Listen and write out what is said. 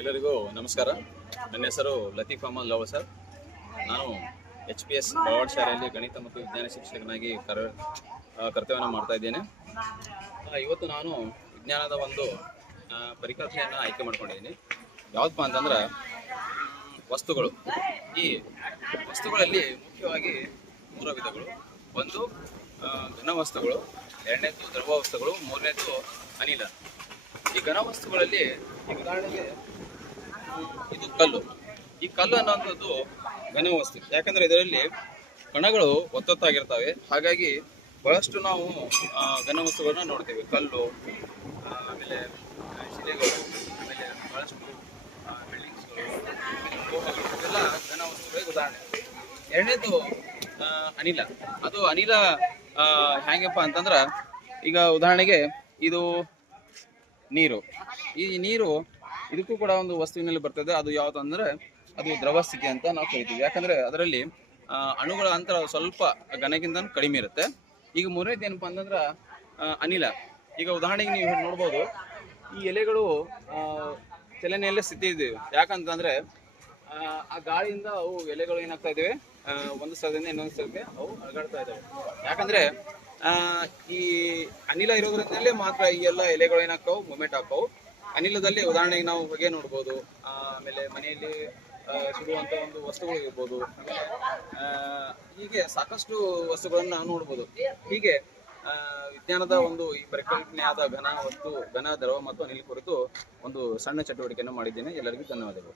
ಎಲ್ಲರಿಗೂ ನಮಸ್ಕಾರ. ನನ್ನ ಹೆಸರು ಲತೀಫ್ ಅಹಮದ್ ಲವ ಸರ್. ನಾನು HPS ಬರವಾಡ ಶಾಲೆಯಲ್ಲಿ ಗಣಿತ ಮತ್ತು ವಿಜ್ಞಾನ ಶಿಕ್ಷಕನಾಗಿ ಕರ್ತವ್ಯವನ್ನು ಮಾಡ್ತಾ ಇದ್ದೇನೆ. ಇವತ್ತು ನಾನು ವಿಜ್ಞಾನದ ಒಂದು ಪರಿಕಲ್ಪನೆಯನ್ನು ಆಯ್ಕೆ ಮಾಡ್ಕೊಂಡಿದ್ದೀನಿ. ಯಾವುದಪ್ಪ ಅಂತಂದ್ರೆ ವಸ್ತುಗಳು. ಈ ವಸ್ತುಗಳಲ್ಲಿ ಮುಖ್ಯವಾಗಿ 3 ವಿಧಗಳು. ಒಂದು ಘನ ವಸ್ತುಗಳು, ಎರಡನೇದು ದ್ರವ ವಸ್ತುಗಳು, ಮೂರನೇದು ಅನಿಲ. ಈ ಘನ ವಸ್ತುಗಳಲ್ಲಿ ಈ ಉದಾಹರಣೆಗೆ ಇದು ಕಲ್ಲು. ಈ ಕಲ್ಲು ಅನ್ನೋಂಥದ್ದು ಘನ ವಸ್ತು, ಯಾಕಂದ್ರೆ ಇದರಲ್ಲಿ ಕಣಗಳು ಒತ್ತೊತ್ತಾಗಿರ್ತವೆ. ಹಾಗಾಗಿ ಬಹಳಷ್ಟು ನಾವು ಘನ ವಸ್ತುಗಳನ್ನ ನೋಡ್ತೇವೆ. ಕಲ್ಲು, ಆಮೇಲೆ ಶಿಲೆಗಳು, ಆಮೇಲೆ ಬಹಳಷ್ಟು ಬಿಲ್ಡಿಂಗ್ಸ್ಗಳು, ಲೋಹಗಳು, ಇವೆಲ್ಲ ಘನ ವಸ್ತುಗಳಿಗೆ ಉದಾಹರಣೆ. ಎರಡನೇದು ಅನಿಲ. ಅದು ಅನಿಲ ಹೇಗಪ್ಪ ಅಂತಂದ್ರೆ, ಈಗ ಉದಾಹರಣೆಗೆ ಇದು ನೀರು. ಈ ನೀರು ಇದಕ್ಕೂ ಕೂಡ ಒಂದು ವಸ್ತುವಿನಲ್ಲಿ ಬರ್ತದೆ. ಅದು ಯಾವುದು ಅಂದ್ರೆ ಅದು ದ್ರವ ಸ್ಥಿತಿ ಅಂತ ನಾವು ಕರಿತೀವಿ. ಯಾಕಂದ್ರೆ ಅದರಲ್ಲಿ ಅಣುಗಳ ಅಂತರ ಸ್ವಲ್ಪ ಘನಗಿಂತ ಕಡಿಮೆ ಇರುತ್ತೆ. ಈಗ ಮೂರನೇದು ಏನಪ್ಪಾ ಅಂತಂದ್ರೆ ಅನಿಲ. ಈಗ ಉದಾಹರಣೆಗೆ ನೀವು ನೋಡ್ಬೋದು, ಈ ಎಲೆಗಳು ಚಲನೆಯಲ್ಲೇ ಸ್ಥಿತಿ ಇದ್ದೀವಿ. ಯಾಕಂತಂದ್ರೆ ಆ ಗಾಳಿಯಿಂದ ಅವು ಎಲೆಗಳು ಏನಾಗ್ತಾ ಇದಾವೆ, ಒಂದು ಸ್ಥಳದಿಂದ ಇನ್ನೊಂದು ಸ್ಥಳಕ್ಕೆ ಅವು ಅಲುಗಾಡ್ತಾ ಇದ್ದಾವೆ. ಯಾಕಂದ್ರೆ ಈ ಅನಿಲ ಇರೋದ್ರಿಂದಲೇ ಮಾತ್ರ ಈ ಎಲ್ಲ ಎಲೆಗಳು ಏನಾಗ್ತಾವು, ಮೂಮೆಂಟ್ ಆಗ್ತಾವು. ಅನಿಲದಲ್ಲಿ ಉದಾಹರಣೆಗೆ ನಾವು ಹೊಗೆ ನೋಡ್ಬೋದು, ಆಮೇಲೆ ಮನೆಯಲ್ಲಿ ಸುಡುವಂತ ಒಂದು ವಸ್ತುಗಳು ಇರ್ಬೋದು, ಹೀಗೆ ಸಾಕಷ್ಟು ವಸ್ತುಗಳನ್ನ ನಾವು ನೋಡ್ಬೋದು. ಹೀಗೆ ವಿಜ್ಞಾನದ ಒಂದು ಈ ಪರಿಕಲ್ಪನೆಯಾದ ಘನ ವಸ್ತು, ಘನ ದ್ರವ ಮತ್ತು ಅನಿಲ ಕುರಿತು ಒಂದು ಸಣ್ಣ ಚಟುವಟಿಕೆಯನ್ನು ಮಾಡಿದ್ದೇನೆ. ಎಲ್ಲರಿಗೂ ಧನ್ಯವಾದಗಳು.